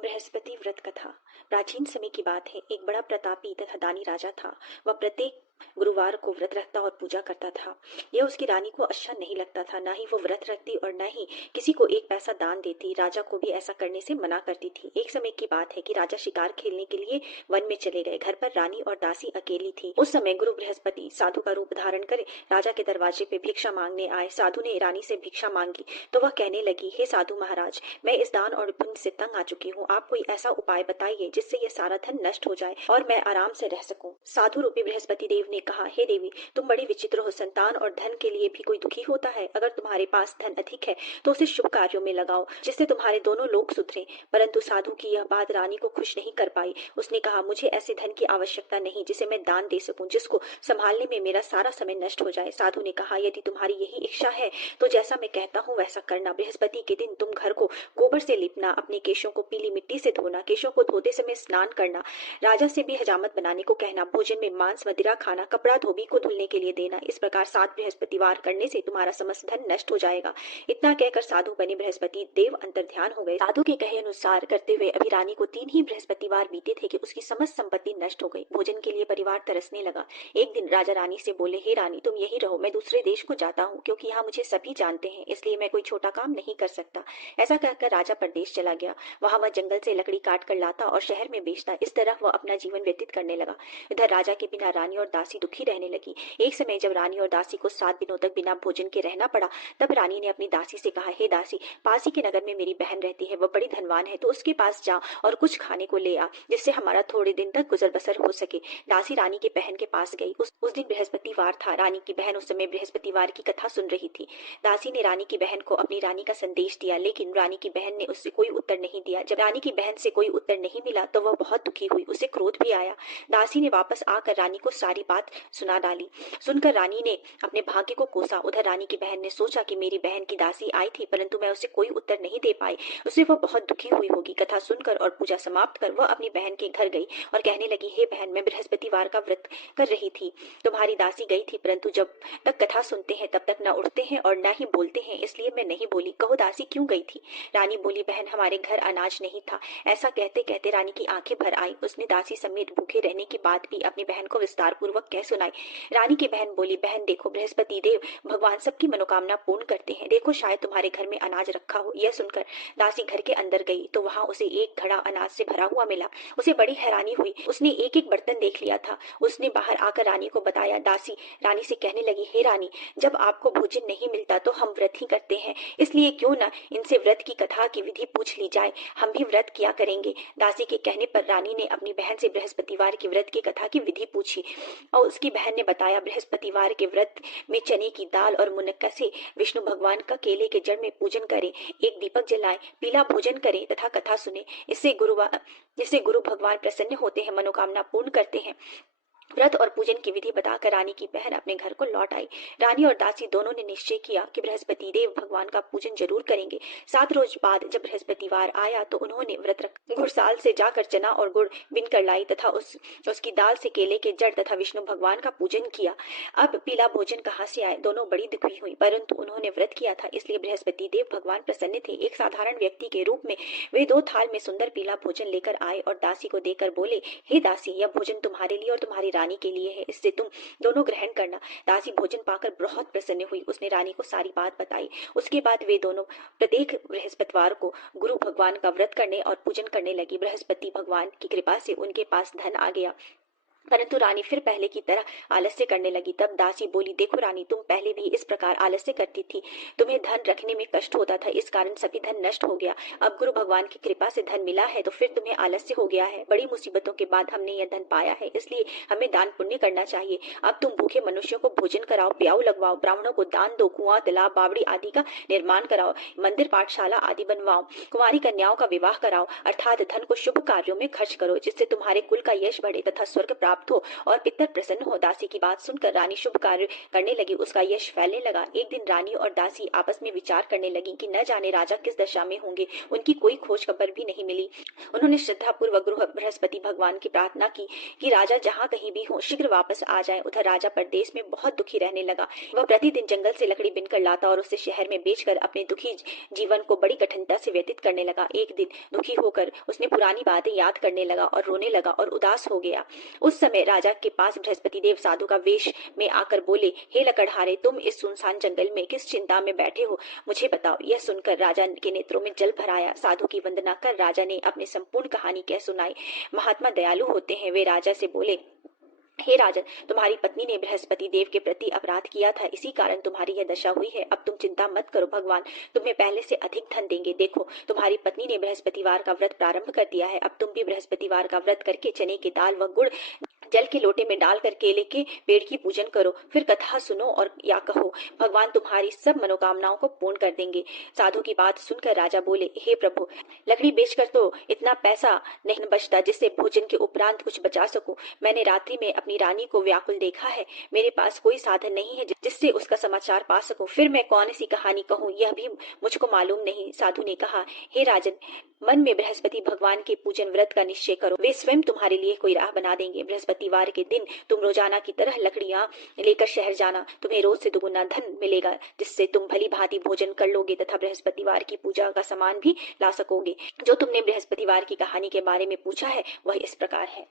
बृहस्पति व्रत कथा। प्राचीन समय की बात है। एक बड़ा प्रतापी तथा दानी राजा था। वह प्रत्येक गुरुवार को व्रत रखता और पूजा करता था। यह उसकी रानी को अच्छा नहीं लगता था। न ही वो व्रत रखती और न ही किसी को एक पैसा दान देती। राजा को भी ऐसा करने से मना करती थी। एक समय की बात है कि राजा शिकार खेलने के लिए वन में चले गए। घर पर रानी और दासी अकेली थी। उस समय गुरु बृहस्पति साधु का रूप धारण कर राजा के दरवाजे पे भिक्षा मांगने आए। साधु ने रानी से भिक्षा मांगी तो वह कहने लगी, हे साधु महाराज, मैं इस दान और पुण्य से तंग आ चुकी हूँ। आप कोई ऐसा उपाय बताइए जिससे यह सारा धन नष्ट हो जाए और मैं आराम से रह सकूं। साधु रूपी बृहस्पति देव ने कहा, हे देवी, तुम बड़ी विचित्र हो। संतान और धन के लिए भी कोई दुखी होता है। अगर तुम्हारे पास धन अधिक है तो उसे शुभ कार्यों में लगाओ जिससे तुम्हारे दोनों लोग सुधरे। परंतु साधु की यह बात रानी को खुश नहीं कर पाई। उसने कहा, मुझे ऐसे धन की आवश्यकता नहीं जिसे मैं दान दे सकूं, जिसको संभालने में मेरा सारा समय नष्ट हो जाए। साधु ने कहा, यदि तुम्हारी यही इच्छा है तो जैसा मैं कहता हूँ वैसा करना। बृहस्पति के दिन तुम घर को गोबर से लिपना, अपने केशों को पीली मिट्टी से धोना, केशों को धोते समय स्नान करना, राजा से भी हजामत बनाने को कहना, भोजन में मांस मदिरा खाना, कपड़ा धोबी को धुलने के लिए देना। इस प्रकार 7 बृहस्पतिवार करने से तुम्हारा समस्त धन नष्ट हो जाएगा। इतना कहकर साधु बने बृहस्पति देव अंतर्ध्यान हो गए। साधु के कहे अनुसार करते हुए अभी रानी को 3 ही बृहस्पतिवार बीते थे कि उसकी समस्त संपत्ति नष्ट हो गई। भोजन के लिए परिवार तरसने लगा। एक दिन राजा रानी से बोले, हे रानी, तुम यही रहो, मैं दूसरे देश को जाता हूँ, क्योंकि यहाँ मुझे सभी जानते हैं, इसलिए मैं कोई छोटा काम नहीं कर सकता। ऐसा कहकर राजा परदेश चला गया। वहां वह जंगल से लकड़ी काट कर लाता और शहर में बेचता। इस तरह वह अपना जीवन व्यतीत करने लगा। इधर राजा के बिना रानी और दासी दुखी रहने लगी। एक समय जब रानी और दासी को 7 दिनों तक बिना भोजन के रहना पड़ा, तब रानी ने अपनी दासी से कहा, हे दासी, पास ही के नगर में मेरी बहन रहती है, वह बड़ी धनवान है, तो उसके पास जा और कुछ खाने को ले आ, जिससे हमारा थोड़े दिन तक गुजर बसर हो सके। दासी रानी के बहन के पास गई। उस दिन बृहस्पतिवार था। रानी की बहन उस समय बृहस्पतिवार की कथा सुन रही थी। दासी ने रानी की बहन को अपनी रानी का संदेश दिया, लेकिन रानी की बहन ने उससे कोई उत्तर नहीं दिया। जब रानी की बहन से कोई उत्तर नहीं मिला तो वह बहुत दुखी हुई। उसे क्रोध भी आया। दासी ने वापस आकर रानी को सारी बात सुना डाली। सुनकर रानी ने अपने भाग्य को कोसा। उधर रानी की बहन ने सोचा कि मेरी बहन की दासी आई थी, परंतु मैं उसे कोई उत्तर नहीं दे पाई, उससे वह बहुत दुखी हुई होगी। कथा सुनकर और पूजा समाप्त कर वह अपनी बहन के घर गई और कहने लगी, हे बहन, मैं बृहस्पतिवार का व्रत कर रही थी। तुम्हारी दासी गई थी, परंतु जब तक कथा सुनते हैं तब तक न उठते हैं और न ही बोलते हैं, इसलिए मैं नहीं बोली। कहो दासी क्यों गई थी? रानी बोली, बहन, हमारे घर अनाज नहीं था। ऐसा कहते कहते रानी की आंखें भर आई। उसने दासी समेत भूखे रहने की बात भी अपनी बहन को विस्तार पूर्वक कह सुनाई। रानी की बहन बोली, बहन देखो, बृहस्पति देव भगवान सबकी मनोकामना पूर्ण करते हैं। देखो, शायद तुम्हारे घर में अनाज रखा हो। यह सुनकर दासी घर के अंदर गई तो वहां उसे एक घड़ा अनाज से भरा हुआ मिला। उसे बड़ी हैरानी हुई। उसने एक एक बर्तन देख लिया था। उसने बाहर आकर रानी को बताया। दासी रानी से कहने लगी, हे रानी, जब आपको भोजन नहीं मिलता तो हम व्रत ही करते हैं, इसलिए क्यों न इनसे व्रत की कथा की विधि पूछ ली जाए, हम भी व्रत किया करेंगे। दासी के कहने पर रानी ने अपनी बहन से बृहस्पतिवार के व्रत की कथा की विधि पूछी और उसकी बहन ने बताया, बृहस्पतिवार के व्रत में चने की दाल और मुनक्का से विष्णु भगवान का केले के जड़ में पूजन करें, एक दीपक जलाएं, पीला भोजन करें तथा कथा सुने। इससे गुरु भगवान प्रसन्न होते हैं, मनोकामना पूर्ण करते हैं। व्रत और पूजन की विधि बताकर रानी की बहन अपने घर को लौट आई। रानी और दासी दोनों ने निश्चय किया कि बृहस्पति देव भगवान का पूजन जरूर करेंगे। 7 रोज बाद जब बृहस्पतिवार आया तो उन्होंने व्रत रख घुड़साल से जाकर चना और गुड़ बिन कर लाई तथा उसकी दाल से केले के जड़ तथा विष्णु भगवान का पूजन किया। अब पीला भोजन कहाँ से आए? दोनों बड़ी दुखी हुई, परंतु उन्होंने व्रत किया था, इसलिए बृहस्पति देव भगवान प्रसन्न थे। एक साधारण व्यक्ति के रूप में वे 2 थाल में सुंदर पीला भोजन लेकर आए और दासी को देकर बोले, हे दासी, यह भोजन तुम्हारे लिए और तुम्हारी रानी के लिए है, इससे तुम दोनों ग्रहण करना। दासी भोजन पाकर बहुत प्रसन्न हुई। उसने रानी को सारी बात बताई। उसके बाद वे दोनों प्रत्येक बृहस्पतिवार को गुरु भगवान का व्रत करने और पूजन करने लगी। बृहस्पति भगवान की कृपा से उनके पास धन आ गया, परंतु रानी फिर पहले की तरह आलस्य करने लगी। तब दासी बोली, देखो रानी, तुम पहले भी इस प्रकार आलस्य करती थी, तुम्हें धन रखने में कष्ट होता था, इस कारण सभी धन नष्ट हो गया। अब गुरु भगवान की कृपा से धन मिला है तो फिर तुम्हें आलस्य हो गया है। बड़ी मुसीबतों के बाद हमने यह धन पाया है, इसलिए हमें दान पुण्य करना चाहिए। अब तुम भूखे मनुष्यों को भोजन कराओ, प्याऊ लगवाओ, ब्राह्मणों को दान दो, कुआं, तालाब, बावड़ी आदि का निर्माण कराओ, मंदिर पाठशाला आदि बनवाओ, कुंवारी कन्याओं का विवाह कराओ, अर्थात धन को शुभ कार्यों में खर्च करो, जिससे तुम्हारे कुल का यश बढ़े तथा स्वर्ग प्राप्त हो और पितर प्रसन्न हो। दासी की बात सुनकर रानी शुभ कार्य करने लगी, उसका यश फैलने लगा। एक दिन रानी और दासी आपस में विचार करने लगी कि न जाने राजा किस दशा में होंगे, उनकी कोई खोज खबर भी नहीं मिली। उन्होंने श्रद्धा पूर्वक बृहस्पति भगवान की प्रार्थना की कि राजा जहाँ कहीं भी हो शीघ्र वापस आ जाए। उधर राजा परदेश में बहुत दुखी रहने लगा। वह प्रतिदिन जंगल से लकड़ी बिनकर लाता और उसे शहर में बेचकर अपने दुखी जीवन को बड़ी कठिनता से व्यतीत करने लगा। एक दिन दुखी होकर उसने पुरानी बातें याद करने लगा और रोने लगा और उदास हो गया। उस समय राजा के पास बृहस्पति देव साधु का वेश में आकर बोले, हे लकड़हारे, तुम इस सुनसान जंगल में किस चिंता में बैठे हो, मुझे बताओ। यह सुनकर राजा के नेत्रों में जल भर आया। साधु की वंदना कर राजा ने अपनी संपूर्ण कहानी कह सुनाई। महात्मा दयालु होते हैं। वे राजा से बोले, हे राजन, तुम्हारी पत्नी ने बृहस्पति देव के प्रति अपराध किया था, इसी कारण तुम्हारी यह दशा हुई है। अब तुम चिंता मत करो, भगवान तुम्हें पहले से अधिक धन देंगे। देखो, तुम्हारी पत्नी ने बृहस्पतिवार का व्रत प्रारंभ कर दिया है। अब तुम भी बृहस्पतिवार का व्रत करके चने की दाल व गुड़ जल के लोटे में डालकर केले के पेड़ की पूजन करो, फिर कथा सुनो और या कहो, भगवान तुम्हारी सब मनोकामनाओं को पूर्ण कर देंगे। साधु की बात सुनकर राजा बोले, हे प्रभु, लकड़ी बेचकर तो इतना पैसा नहीं बचता जिससे भोजन के उपरांत कुछ बचा सकूं। मैंने रात्रि में अपनी रानी को व्याकुल देखा है। मेरे पास कोई साधन नहीं है जिससे उसका समाचार पा सकूं। फिर मैं कौन सी कहानी कहूं, यह भी मुझको मालूम नहीं। साधु ने कहा, हे राजन, मन में बृहस्पति भगवान के पूजन व्रत का निश्चय करो, वे स्वयं तुम्हारे लिए कोई राह बना देंगे। बृहस्पतिवार के दिन तुम रोजाना की तरह लकड़ियां लेकर शहर जाना। तुम्हें रोज से दुगुना धन मिलेगा, जिससे तुम भली भांति भोजन कर लोगे तथा बृहस्पतिवार की पूजा का सामान भी ला सकोगे। जो तुमने बृहस्पतिवार की कहानी के बारे में पूछा है वह इस प्रकार है।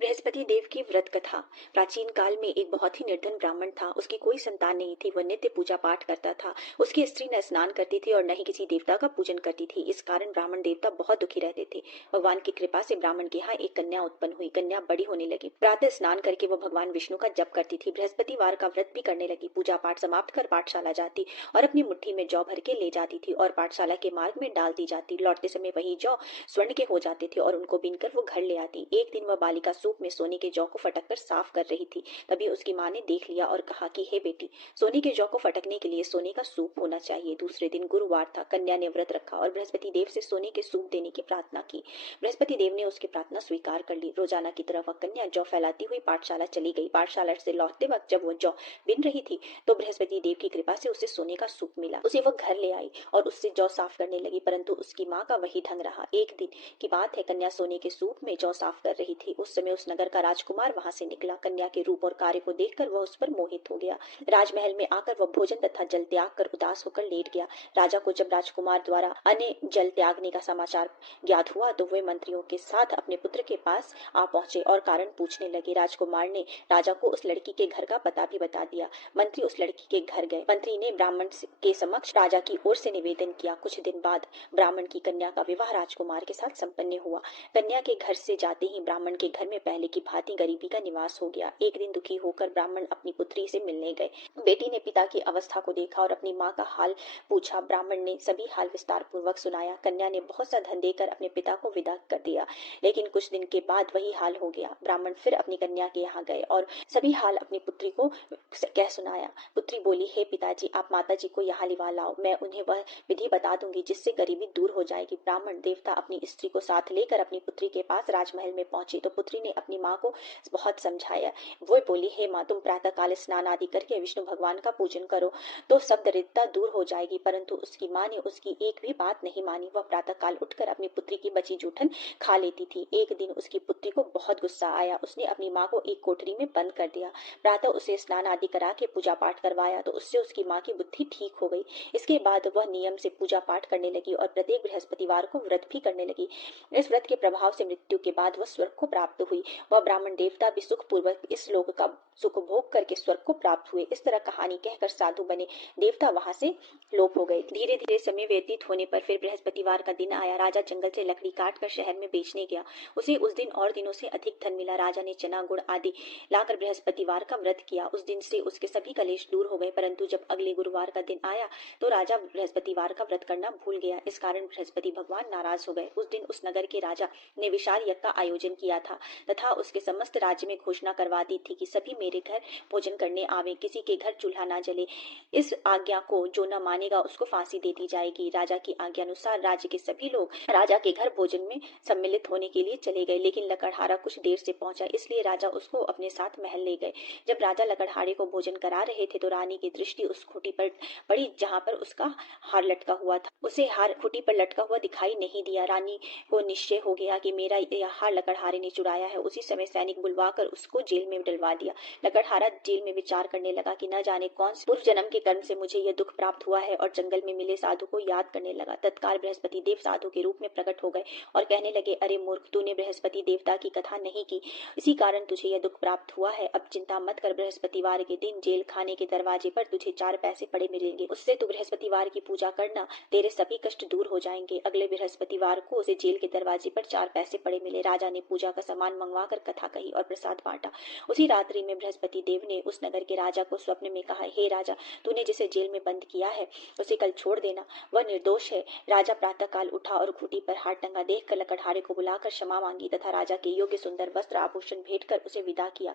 बृहस्पति देव की व्रत कथा। प्राचीन काल में एक बहुत ही निर्धन ब्राह्मण था। उसकी कोई संतान नहीं थी। वह नित्य पूजा पाठ करता था। उसकी स्त्री न स्नान करती थी और न ही किसी देवता का पूजन करती थी। इस कारण ब्राह्मण देवता बहुत दुखी रहते थे। भगवान की कृपा से ब्राह्मण के यहाँ एक कन्या उत्पन्न हुई। कन्या बड़ी होने लगी। प्रातः स्नान करके वह भगवान विष्णु का जप करती थी। बृहस्पतिवार का व्रत भी करने लगी। पूजा पाठ समाप्त कर पाठशाला जाती और अपनी मुट्ठी में जौ भर के ले जाती थी और पाठशाला के मार्ग में डाल दी जाती। लौटते समय वही जौ स्वर्ण के हो जाते थे और उनको बीनकर वो घर ले आती। एक दिन वह बालिका सूप में सोने के जौ को फटक कर साफ कर रही थी। तभी उसकी माँ ने देख लिया और कहा कि हे बेटी, सोने के जौ को फटकने के लिए सोने का सूप होना चाहिए। दूसरे दिन गुरुवार था। कन्या ने व्रत रखा और बृहस्पति देव से सोने के सूप देने की प्रार्थना की। बृहस्पति देव ने उसकी प्रार्थना स्वीकार कर ली। रोजाना की तरह वह कन्या जौ फैलाती हुई पाठशाला चली गई। पाठशाला से लौटते वक्त जब वो जौ बिन रही थी तो बृहस्पति देव की कृपा से उसे सोने का सूप मिला। उसे वह घर ले आई और उससे जौ साफ करने लगी, परंतु उसकी माँ का वही ढंग रहा। एक दिन की बात है, कन्या सोने के सूप में जौ साफ कर रही थी। उस समय उस नगर का राजकुमार वहां से निकला। कन्या के रूप और कार्य को देखकर वह उस पर मोहित हो गया। राजमहल में आकर वह भोजन तथा जल त्याग कर उदास होकर लेट गया। राजा को जब राजकुमार द्वारा अन्य जल त्यागने का समाचार ज्ञात हुआ तो वे मंत्रियों के साथ अपने पुत्र के पास आ पहुंचे और कारण पूछने लगे। राजकुमार ने राजा को उस लड़की के घर का पता भी बता दिया। मंत्री उस लड़की के घर गए। मंत्री ने ब्राह्मण के समक्ष राजा की ओर से निवेदन किया। कुछ दिन बाद ब्राह्मण की कन्या का विवाह राजकुमार के साथ संपन्न हुआ। कन्या के घर से जाते ही ब्राह्मण के घर में पहले की भांति गरीबी का निवास हो गया। एक दिन दुखी होकर ब्राह्मण अपनी पुत्री से मिलने गए। बेटी ने पिता की अवस्था को देखा और अपनी माँ का हाल पूछा। ब्राह्मण ने सभी हाल विस्तार पूर्वक सुनाया। कन्या ने बहुत सा धन देकर अपने पिता को विदा कर दिया, लेकिन कुछ दिन के बाद वही हाल हो गया। ब्राह्मण फिर अपनी कन्या के यहाँ गए और सभी हाल अपनी पुत्री को कह सुनाया। पुत्री बोली, हे पिताजी, आप माताजी को यहाँ लिवा लाओ, मैं उन्हें वह विधि बता दूंगी जिससे गरीबी दूर हो जाएगी। ब्राह्मण देवता अपनी स्त्री को साथ लेकर अपनी पुत्री के पास राजमहल में पहुंचे तो पुत्री ने अपनी माँ को बहुत समझाया। वो बोली, हे माँ, तुम प्रातः काल स्नान आदि करके विष्णु भगवान का पूजन करो तो सब दरिद्रता दूर हो जाएगी। परंतु उसकी माँ ने उसकी एक भी बात नहीं मानी। वह प्रातः काल उठकर अपनी पुत्री की बची जूठन खा लेती थी। एक दिन उसकी पुत्री को बहुत गुस्सा आया। उसने अपनी माँ को एक कोठरी में बंद कर दिया। प्रातः उसे स्नान आदि करा के पूजा पाठ करवाया तो उससे उसकी माँ की बुद्धि ठीक हो गई। इसके बाद वह नियम से पूजा पाठ करने लगी और प्रत्येक बृहस्पतिवार को व्रत भी करने लगी। इस व्रत के प्रभाव से मृत्यु के बाद वह स्वर्ग को प्राप्त हुई। वह ब्राह्मण देवता भी सुख पूर्वक इस लोक का सुख भोग करके स्वर्ग को प्राप्त हुए। इस तरह कहानी कहकर साधु बने देवता वहां से लोप हो गए। धीरे धीरे समय व्यतीत होने पर फिर बृहस्पतिवार का दिन आया। राजा जंगल से लकड़ी काट कर शहर में बेचने गया। उसे उस दिन और दिनों से अधिक धन मिला। राजा ने चना गुड़ आदि लाकर बृहस्पतिवार का व्रत किया। उस दिन से उसके सभी कलेश दूर हो गए। परंतु जब अगले गुरुवार का दिन आया तो राजा बृहस्पतिवार का व्रत करना भूल गया। इस कारण बृहस्पति भगवान नाराज हो गए। उस दिन उस नगर के राजा ने विशाल यज्ञ का आयोजन किया था तथा उसके समस्त राज्य में घोषणा करवा दी थी कि सभी मेरे घर भोजन करने आवे, किसी के घर चूल्हा ना जले। इस आज्ञा को जो न मानेगा उसको फांसी दे दी जाएगी। राजा की आज्ञा अनुसार राज्य के सभी लोग राजा के घर भोजन में सम्मिलित होने के लिए चले गए, लेकिन लकड़हारा कुछ देर से पहुंचा, इसलिए राजा उसको अपने साथ महल ले गए। जब राजा लकड़हारे को भोजन करा रहे थे तो रानी की दृष्टि उस खूंटी पर पड़ी जहां पर उसका हार लटका हुआ था। उसे हार खूंटी पर लटका हुआ दिखाई नहीं दिया। रानी को निश्चय हो गया कि मेरा यह हार लकड़हारे ने चुराया है। उसी समय सैनिक बुलवाकर उसको जेल में डलवा दिया। लकड़हारा जेल में विचार करने लगा कि न जाने कौन से पूर्व जन्म के कर्म से मुझे यह दुख प्राप्त हुआ है, और जंगल में मिले साधु को याद करने लगा। तत्काल बृहस्पति देव साधु के रूप में प्रकट हो गए और कहने लगे, अरे मूर्ख, तूने बृहस्पति देवता की कथा नहीं की, इसी कारण तुझे यह दुख प्राप्त हुआ है। अब चिंता मत कर, बृहस्पतिवार के दिन जेल खाने के दरवाजे पर तुझे 4 पैसे पड़े मिलेंगे, उससे तू बृहस्पतिवार की पूजा करना, तेरे सभी कष्ट दूर हो जाएंगे। अगले बृहस्पतिवार को उसे जेल के दरवाजे पर 4 पैसे पड़े मिले। राजा ने पूजा का सामान मंगवाकर कथा कही और प्रसाद बांटा। उसी रात्रि में बृहस्पति देव ने उस नगर के राजा को स्वप्न में कहा, हे राजा, तूने जिसे जेल में बंद किया है उसे कल छोड़ देना, वह निर्दोष है। राजा प्रातःकाल उठा और खूंटी पर हार टंगा देखकर लकड़हारे को बुलाकर क्षमा मांगी तथा राजा के योग्य सुंदर वस्त्र आभूषण भेंट कर उसे विदा किया।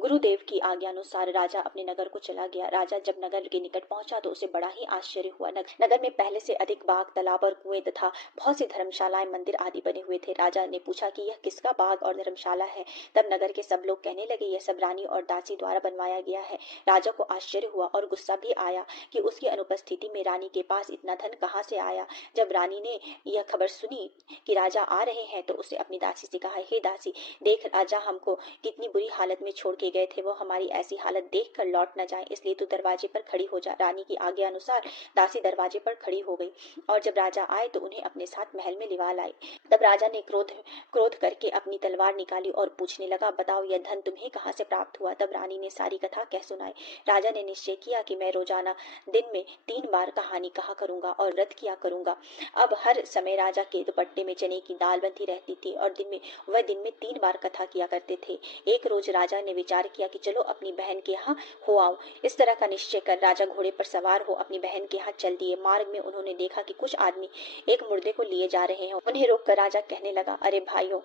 गुरुदेव की आज्ञा अनुसार राजा अपने नगर को चला गया। राजा जब नगर के निकट पहुंचा तो उसे बड़ा ही आश्चर्य हुआ। नगर में पहले से अधिक बाग, तालाब और कुएं तथा बहुत सी धर्मशालाएं, मंदिर आदि बने हुए थे। राजा ने पूछा कि यह किसका बाग और धर्मशाला है। तब नगर के सब लोग कहने लगे, यह सब रानी और दासी द्वारा बनवाया गया है। राजा को आश्चर्य हुआ और गुस्सा भी आया कि उसकी अनुपस्थिति में रानी के पास इतना धन कहाँ से आया। जब रानी ने यह खबर सुनी कि राजा आ रहे हैं तो उसने अपनी दासी से कहा, हे दासी, देख राजा हमको कितनी बुरी हालत में छोड़ के गए थे, वो हमारी ऐसी हालत देख कर लौट न जाए, इसलिए तू दरवाजे पर खड़ी हो जा। रानी की आज्ञा अनुसार दासी दरवाजे पर खड़ी हो गई और जब राजा आए तो उन्हें अपने साथ महल में लिवा लाई। तब राजा ने क्रोध करके अपनी तलवार निकाली और पूछने लगा, बताओ यह धन तुम्हें कहाँ से प्राप्त हुआ। तब रानी ने सारी कथा कह सुनाई। राजा ने निश्चय किया कि मैं रोजाना दिन में 3 बार कहानी कहा करूंगा और व्रत किया करूंगा। अब हर समय राजा के दुपट्टे में चने की दाल बंधी रहती थी और दिन में 3 बार कथा किया करते थे। एक रोज राजा ने विचार किया कि चलो अपनी बहन के यहाँ हो आओ। इस तरह का निश्चय कर राजा घोड़े पर सवार हो अपनी बहन के यहाँ चल दिए। मार्ग में उन्होंने देखा कि कुछ आदमी एक मुर्दे को लिए जा रहे हैं। उन्हें रोककर राजा कहने लगा, अरे भाइयों,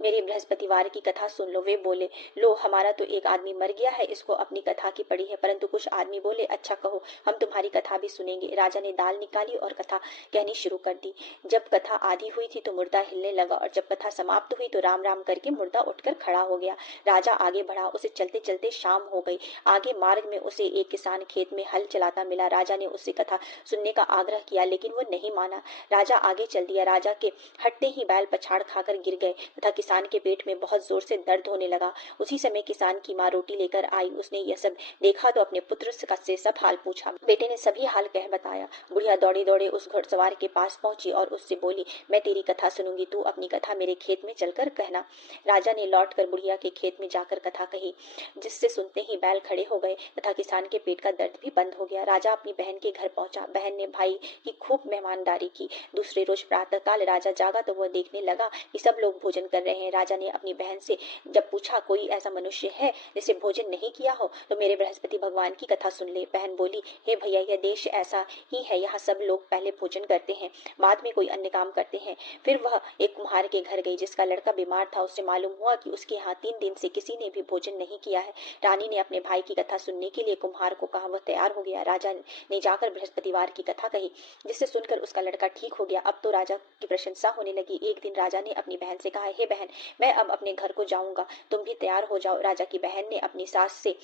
मेरी बृहस्पतिवार की कथा सुन लो। वे बोले, लो, हमारा तो एक आदमी मर गया है, इसको अपनी कथा की पड़ी है। परंतु कुछ आदमी बोले, अच्छा कहो, हम तुम्हारी कथा भी सुनेंगे। राजा ने दाल निकाली और कथा कहनी शुरू कर दी। जब कथा आधी हुई थी तो मुर्दा हिलने लगा और जब कथा समाप्त हुई तो राम राम करके मुर्दा उठकर खड़ा हो गया। राजा आगे बढ़ा। उसे चलते चलते शाम हो गई। आगे मार्ग में उसे एक किसान खेत में हल चलाता मिला। राजा ने उससे कथा सुनने का आग्रह किया लेकिन वो नहीं माना। राजा आगे चल दिया। राजा के हटते ही बैल पछाड़ खाकर गिर गए तथा किसान के पेट में बहुत जोर से दर्द होने लगा। उसी समय किसान की माँ रोटी लेकर आई। उसने यह सब देखा तो अपने पुत्र से सब हाल पूछा। बेटे ने सभी हाल कह बताया। बुढ़िया दौड़े दौड़े उस घुड़सवार के पास पहुंची और उससे बोली, मैं तेरी कथा सुनूंगी, तू अपनी कथा मेरे खेत में चलकर कहना। राजा ने लौटकर बुढ़िया के खेत में जाकर कथा कही, जिससे सुनते ही बैल खड़े हो गए तथा किसान के पेट का दर्द भी बंद हो गया। राजा अपनी बहन के घर पहुंचा। बहन ने भाई की खूब मेहमानदारी की। दूसरे रोज प्रातःकाल राजा जागा तो वह देखने लगा कि सब लोग भोजन कर रहे हैं। राजा ने अपनी बहन से जब पूछा, कोई ऐसा मनुष्य है जिसे भोजन नहीं किया हो तो मेरे बृहस्पति भगवान की कथा सुन ले। बहन बोली, हे भैया, यह देश ऐसा ही है, यहाँ सब लोग पहले भोजन करते हैं, बाद में कोई अन्य काम करते हैं। फिर वह एक कुम्हार के घर गई जिसका लड़का बीमार था। उससे मालूम हुआ कि उसके यहाँ 3 दिन से किसी ने भी भोजन नहीं किया है। रानी ने अपने भाई की कथा सुनने के लिए कुम्हार को कहा। वह तैयार हो गया। राजा ने जाकर बृहस्पतिवार की कथा कही जिससे सुनकर उसका लड़का ठीक हो गया। अब तो राजा की प्रशंसा होने लगी। एक दिन राजा ने अपनी बहन से कहा, हे बहन, मैं अब अपने घर को जाऊंगा, तुम भी तैयार हो जाओ। राजा की बहन ने अपनी सास से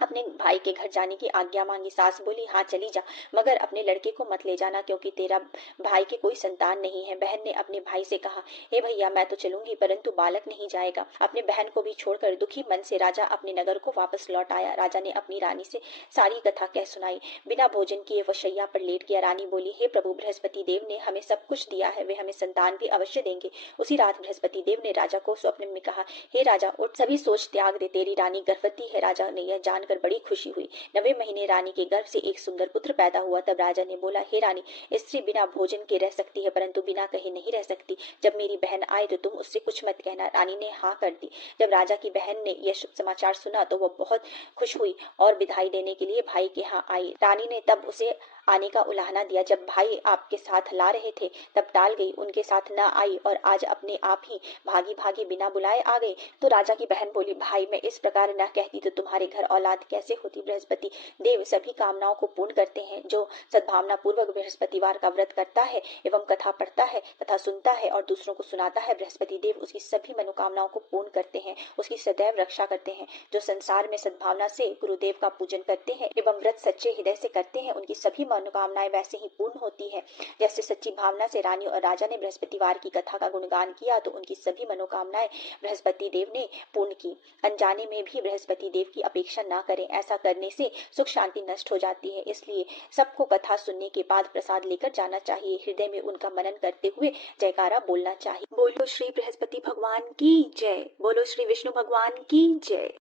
अपने भाई के घर जाने की आज्ञा मांगी। सास बोली, हाँ चली जा, मगर अपने लड़के को मत ले जाना क्योंकि तेरा भाई के कोई संतान नहीं है। बहन ने अपने भाई से कहा, हे भैया, मैं तो चलूंगी परंतु बालक नहीं जाएगा। अपने बहन को भी छोड़कर दुखी मन से राजा अपने नगर को वापस लौट आया। राजा ने अपनी रानी से सारी कथा कह सुनाई। बिना भोजन किए वह शैया पर लेट गया। रानी बोली, हे प्रभु, बृहस्पति देव ने हमें सब कुछ दिया है, वे हमें संतान भी अवश्य देंगे। उसी रात बृहस्पति देव ने राजा को स्वप्न में कहा, हे राजा, उठ, सभी सोच त्याग दे, तेरी रानी गर्भवती है। राजा ने यह जानकर बड़ी खुशी हुई। 9वें महीने रानी के गर्भ से एक सुंदर पुत्र पैदा हुआ। तब राजा ने बोला, हे रानी, स्त्री बिना भोजन के रह सकती है परंतु बिना कहे नहीं रह सकती। जब मेरी बहन आए तो तुम उससे कुछ मत कहना। रानी ने हाँ कर दी। जब राजा की बहन ने यह शुभ समाचार सुना तो वह बहुत खुश हुई और विदाई देने के लिए भाई के यहाँ आई। रानी ने तब उसे आने का उलाहना दिया। जब भाई आपके साथ ला रहे थे तब टाल गई, उनके साथ न आई और आज अपने आप ही भागी भागी बिना बुलाए आ गई। तो राजा की बहन बोली, भाई मैं इस प्रकार न कहती तो तुम्हारे घर औलाद कैसे होती। बृहस्पति देव सभी कामनाओं को पूर्ण करते हैं। जो सद्भावना पूर्वक बृहस्पतिवार का व्रत करता है एवं कथा पढ़ता है तथा सुनता है और दूसरों को सुनाता है, बृहस्पति देव उसकी सभी मनोकामनाओं को पूर्ण करते हैं, उसकी सदैव रक्षा करते हैं। जो संसार में सद्भावना से गुरुदेव का पूजन करते हैं एवं व्रत सच्चे हृदय से करते हैं, उनकी सभी मनोकामनाएं वैसे ही पूर्ण होती है। जैसे सच्ची भावना से रानी और राजा ने बृहस्पतिवार की कथा का गुणगान किया तो उनकी सभी मनोकामनाएं बृहस्पति देव ने पूर्ण की। अनजाने में भी बृहस्पति देव की अपेक्षा न करें, ऐसा करने से सुख शांति नष्ट हो जाती है। इसलिए सबको कथा सुनने के बाद प्रसाद लेकर जाना चाहिए। हृदय में उनका मनन करते हुए जयकारा बोलना चाहिए। बोलो श्री बृहस्पति भगवान की जय। बोलो श्री विष्णु भगवान की जय।